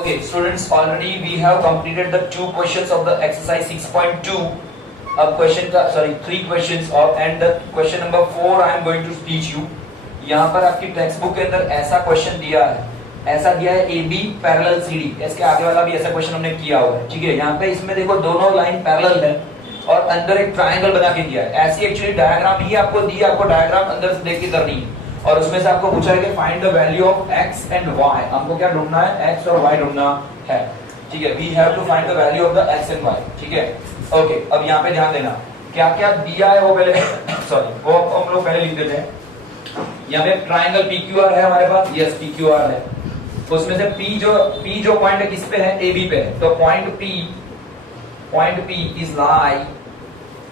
Okay, students, already we have completed the two questions of the exercise 6.2. अब question का three questions और and the question number 4 I am going to teach you. यहाँ पर आपकी text book के अंदर ऐसा क्वेश्चन दिया है, ऐसा दिया है AB पैरेलल CD. इसके आगे वाला भी ऐसा क्वेश्चन हमने किया हुआ है, ठीक है. यहाँ पे इसमें देखो दोनों लाइन पैरेलल है और अंदर एक ट्रायंगल बना के दिया है. ऐसी एक्चुअली डायग्राम ही आपको दी है, आपको डायग्राम अंदर से देख के करनी है और उसमें से आपको पूछा है कि find the value of x and y. हमको क्या ढूंढना है? x और y ढूंढना है, ठीक है. We have to find the value of the x and y, ठीक है. ओके, अब यहाँ पे ध्यान देना क्या क्या दिया है वो पहले वो हम लोग पहले लिख देते हैं. यहाँ पे ट्राइंगल PQR है हमारे पास, यस PQR है. उसमें से P जो पॉइंट है किस पे है? AB पे है. तो point P is lie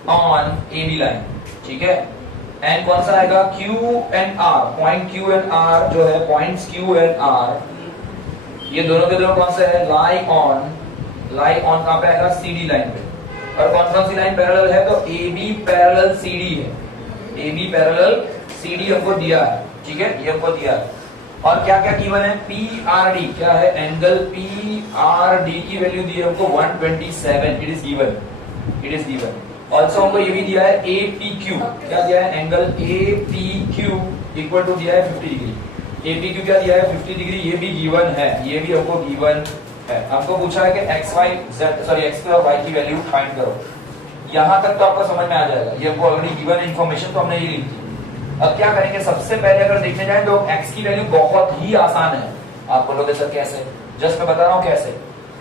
on AB line, ठीक है. एंड कौन सा आएगा? Q and R. Point Q and R जो है, पॉइंट्स Q एंड R, ये दोनों के दोनों कौन सा है? लाई ऑन कहां पे आएगा? CD लाइन पे. और कौन सी लाइन पैरेलल है? तो AB पैरेलल CD है. AB पैरेलल CD हमको दिया है, ठीक है, ये हमको दिया है. और क्या क्या गिवन है? PRD क्या है? एंगल PRD की वैल्यू दी है हमको 127. It is given. ऑल्सो हमको ये भी दिया है APQ. क्या दिया है? एंगल APQ इक्वल टू दिया है 50 डिग्री. APQ क्या दिया है? 50 डिग्री. ये भी गिवन है, ये भी हमको गिवन है. हमको पूछा है कि x और y की वैल्यू फाइंड करो. यहां तक तो आपको समझ में आ जाएगा, ये हमको ऑलरेडी गिवन इन्फॉर्मेशन तो हमने ये लिख दी. अब क्या करेंगे? सबसे पहले अगर देखने जाए तो x की वैल्यू बहुत ही आसान है. आप बोलोगे सर कैसे? जस्ट मैं बता रहा हूं कैसे.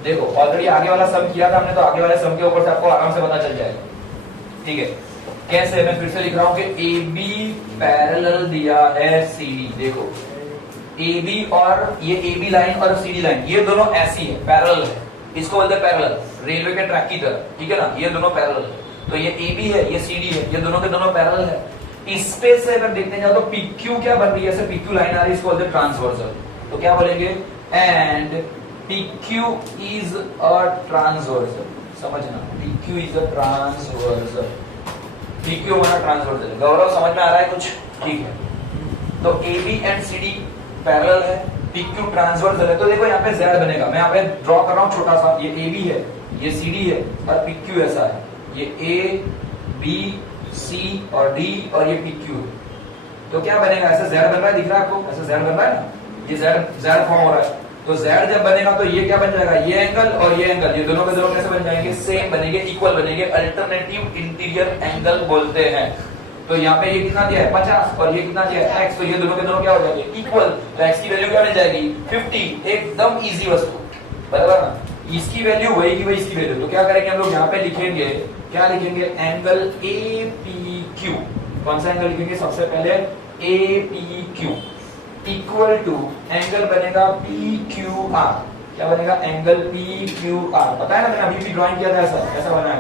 देखो ऑलरेडी आगे वाला सम किया था हमने, तो आगे वाले सम के ऊपर से आपको आराम से पता चल जाएगा, ठीक है. कैसे? मैं फिर से लिख रहा हूं कि AB पैरेलल दिया है CD. देखो AB और ये AB लाइन और CD लाइन ये दोनों ऐसी है, पैरेलल है. इसको बोलते हैं पैरेलल, रेलवे के ट्रैक की तरह, ठीक है ना. ये दोनों पैरेलल है. तो ये AB है, ये CD है, ये दोनों के दोनों पैरेलल है. इस पे से अगर देखते जाओ तो PQ क्या बन रही है? ऐसे PQ लाइन आ रही है, इसको बोलते हैं ट्रांसवर्सल. तो क्या बोलेंगे? And PQ is a transversal. समझना, PQ is a transversal. PQ हमारा ट्रांसवर्सल है. गौरव समझ में आ रहा है कुछ? ठीक है. तो AB एंड CD पैरेलल है, PQ ट्रांसवर्सल है. तो देखो यहाँ पे Z बनेगा. मैं यहाँ पे ड्रॉ कर रहा हूँ छोटा सा. ये AB है, ये CD है और PQ ऐसा है. ये A, B, C और D और ये PQ है. तो क्या बनेगा? ऐसा Z बन रहा है, दिख रहा है आपको? ऐसा Z बन रहा है ना, ये Z फॉर्म हो रहा है. तो Z जब बनेगा तो ये क्या बन जाएगा? ये एंगल और ये एंगल, ये दोनों के दोनों कैसे बन जाएंगे? सेम बनेंगे, इक्वल बनेंगे. अल्टरनेटिव इंटीरियर एंगल बोलते हैं. तो यहाँ पे ये कितना दिया है? 50 और ये कितना दिया है? x. तो ये दोनों के दोनों क्या हो जाएंगे? इक्वल. तो x की वैल्यू क्या मिल जाएगी? 50. एकदम इजी वस्तु, बराबर ना. इसकी वैल्यू वही की वही इसकी वैल्यू. तो क्या करेंगे हम लोग? यहाँ पे लिखेंगे, क्या लिखेंगे? Angle APQ. कौन सा एंगल लिखेंगे? सबसे पहले APQ इक्वल टू एंगल बनेगा PQR. क्या बनेगा? Angle PQR. पता है ना, मैंने अभी भी ड्राइंग किया था, ऐसा बनाया.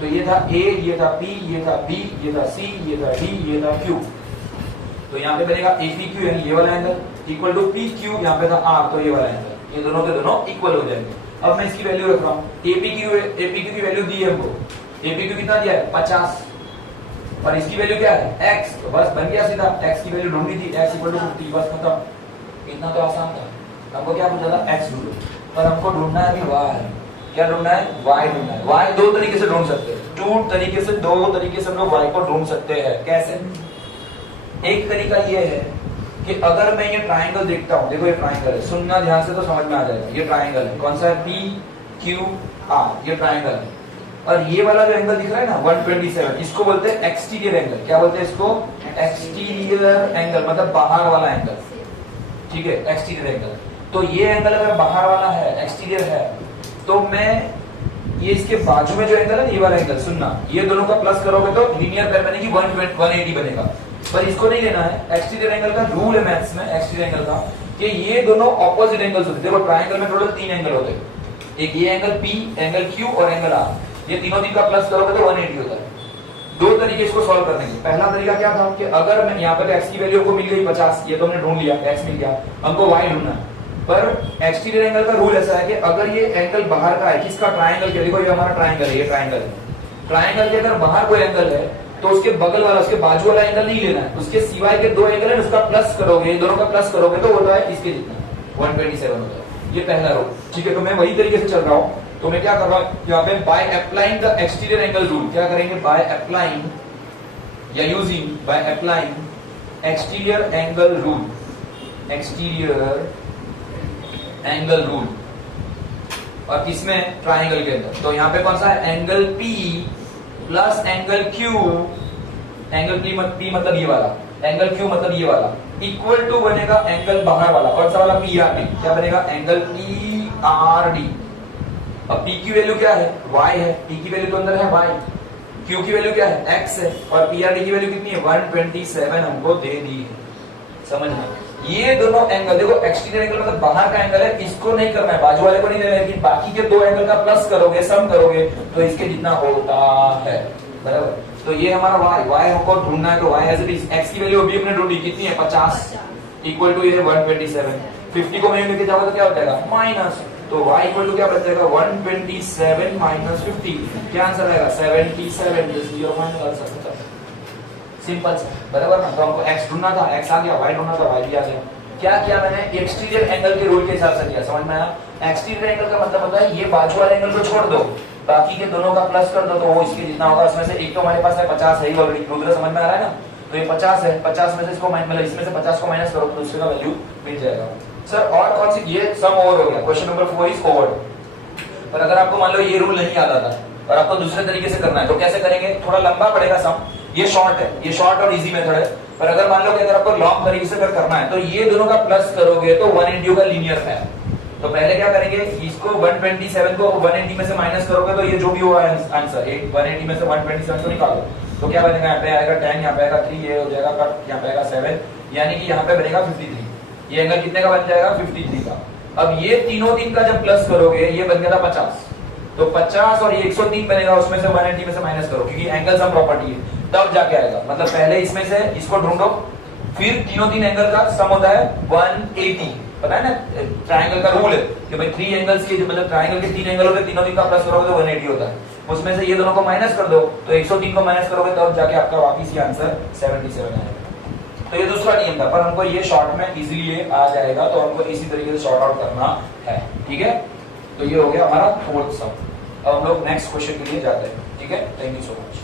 तो ये था A, ये था P, ये था B, ये था C, ये था D, ये था Q. तो यहाँ पे बनेगा APQ यानी ये वाला एंगल इक्वल टू PQ. यहाँ पे था R, तो ये वाला एंगल. ये दोनों के दोनों इक्वल हो जाएंगे. अब मैं इसकी वैल्यू रख रहा हूँ. APQ की वैल्यू दी है हमको. APQ कितना दिया है? 50. और इसकी वैल्यू क्या है? x. तो बस बन गया सीधा. x की वैल्यू ढूंढनी थी, x इक्वल टू 50. बस खत्म. इतना तो आसान था. हमको क्या पूछा था? x ढूंढो. पर हमको ढूंढना है अभी y. क्या ढूंढना है? y ढूंढना है. y दो तरीके से ढूंढ सकते हैं. दो तरीके से हम लोग y को ढूंढ सकते हैं. कैसे? एक तरीका ये है कि अगर मैं ये ट्राइंगल देखता हूं, देखो ये ट्राइंगल है, सुनना ध्यान से तो समझ में आ जाएगा. ये ट्राइंगल है, कौन सा है? PQR. ये ट्राइंगल है. और ये वाला जो एंगल दिख रहा है ना 127, इसको बोलते हैं एक्सटीरियर एंगल. क्या बोलते हैं इसको? एक्सटीरियर एंगल, मतलब बाहर वाला एंगल, ठीक है, एक्सटीरियर एंगल. तो ये एंगल अगर बाहर वाला है, एक्सटीरियर है, तो मैं ये इसके बाजू में जो एंगल है, ये वाला एंगल, सुनना, ये दोनों का प्लस करोगे तो लीनियर पेयर बनेगी, 180 बनेगा. पर इसको नहीं लेना है. एक्सटीरियर एंगल का रूल है मैथ्स में, एक्सटीरियर एंगल का, कि ये दोनों ऑपोजिट एंगल्स होते हैं. देखो ट्राइंगल में टोटल 3 एंगल होते हैं. एक ये एंगल P, एंगल Q और एंगल R. ये तीनों का प्लस करोगे तो 180 होता है. दो तरीके इसको सॉल्व करने के. पहला तरीका क्या था कि अगर मैं यहाँ पर x की वैल्यू को मिल गई 50, ये तो हमने ढूंढ लिया, x मिल गया, हमको y ढूंढना है. पर एक्सटीरियर एंगल का रूल ऐसा है कि अगर ये एंगल बाहर का है, किसका? ट्राइंगल के. देखो ये हमारा ट्राइंगल है, ये ट्राइंगल है. ट्राइंगल के अगर बाहर कोई एंगल है तो उसके बगल वाला, उसके बाजू वाला एंगल नहीं लेना है. उसके सिवाय के दो एंगल है, उसका प्लस करोगे, दोनों का प्लस करोगे तो होता है इसके जितना, 127 होता है. ये पहला रो, ठीक है। तो मैं वही तरीके से चल रहा हूं, तो मैं क्या कर रहा हूं यहाँ पे, by applying the exterior angle rule, क्या करेंगे, बाय अप्लाइंग या using, by applying exterior angle rule, exterior angle rule, और किसमें, ट्राइंगल के अंदर। तो यहाँ पे कौन सा है, angle P plus angle Q, angle P मतलब ये वाला, एंगल Q मतलब ये वाला, इक्वल टू बनेगा एंगल बाहर वाला, कौन सा वाला, PRD, क्या बनेगा, एंगल PRD। अब P की वैल्यू क्या है, Y है, P की वैल्यू तो अंदर है Y, Q की वैल्यू क्या है, X है, और PRD की वैल्यू कितनी है, 127 हमको दे दी है, समझना। ये दोनों एंगल देखो, एक्सटीरियर एंगल मतलब बाहर का एंगल है, इसको नहीं करना है, बाजू वाले को नहीं लेना है, लेकिन बाकी के दो एंगल का प्लस करोगे, सम करोगे तो इसके जितना होता है, बराबर। तो ये हमारा y हमको ढूंढना है, तो y as it is, x की वैल्यू अभी हमने ढूंढी, कितनी है, 50, इक्वल टू ये 127, 50 को मैं लेके जाऊंगा तो क्या हो जाएगा, माइनस, तो y इक्वल टू क्या बच जाएगा, 127 माइनस 50, क्या आंसर आएगा, 77, this is your final answer. Simple सा, बराबर ना। तो हमको x ढूंढना था, x आ गया, y ढूंढना था, y भी आ गया। क्या किया मैंने, एक्सटीरियर एंगल के रूल के हिसाब से किया, समझ में आया। एक्सटीरियर एंगल का मतलब होता है ये बाजू वाले एंगल को छोड़ दो, बाकी के दोनों का प्लस कर दो, तो वो इसके जितना होगा, उसमें से एक तो हमारे पास है 50 है ही ऑलरेडी, रुद्र समझ में आ रहा है ना, तो ये 50 है, 50 में से इसको मतलब इसमें से 50 को माइनस करो तो दूसरे का वैल्यू मिल जाएगा। सर और कौन सी, ये सम ओवर हो गया, क्वेश्चन नंबर 4 इज ओवर। पर अगर आपको मान लो ये रूल नहीं याद आता और आपको दूसरे तरीके से करना है, तो कैसे करेंगे, थोड़ा लंबा पड़ेगा सम, ये शॉर्ट है, ये शॉर्ट और इजी मेथड है। पर अगर मान लो कि अगर आपको लॉन्ग तरीके से करना है, तो ये दोनों का प्लस करोगे तो 180 का लीनियर है। तो पहले क्या करेंगे, इसको 127 को 180 में से माइनस करोगे, तो ये जो भी हुआ आंसर, 180 में से 127 को निकालो, तो क्या बनेगा, यहाँ पे आएगा 10, यहाँ पे आएगा 3, ये हो जाएगा कट, यहाँ पे आएगा 7, यानी कि यहाँ पे बनेगा 53। ये एंगल कितने का बन जाएगा, 53 का। अब ये तीनों तीन का जब प्लस करोगे, ये बन गया था 50, तो 50 और ये 103 बनेगा, उसमें से 180 में से माइनस करो, क्योंकि एंगल सम प्रॉपर्टी है, तब जाके आएगा। मतलब पहले इसमें से इसको ढूंढो, फिर तीनों तीन एंगल का सम होता है 180, पता है ना, ट्राइंगल का रूल है कि भाई 3 एंगल्स के, मतलब ट्राइंगल के 3 एंगल होते हैं, तीनों तीन का प्लस करोगे तो 180 होता है, उसमें से ये दोनों को माइनस कर दो, तो 103 को माइनस करोगे तब जाके आपका वापिस ये आंसर 77 आएगा। तो ये दूसरा नियम था, पर हमको ये शॉर्ट में इजीली आ जाएगा, तो हमको इसी तरीके से शॉर्ट आउट करना है, ठीक है। तो ये हो गया हमारा 4th सम। अब हम लोग नेक्स्ट क्वेश्चन के लिए जाते हैं, ठीक है। Thank you so much.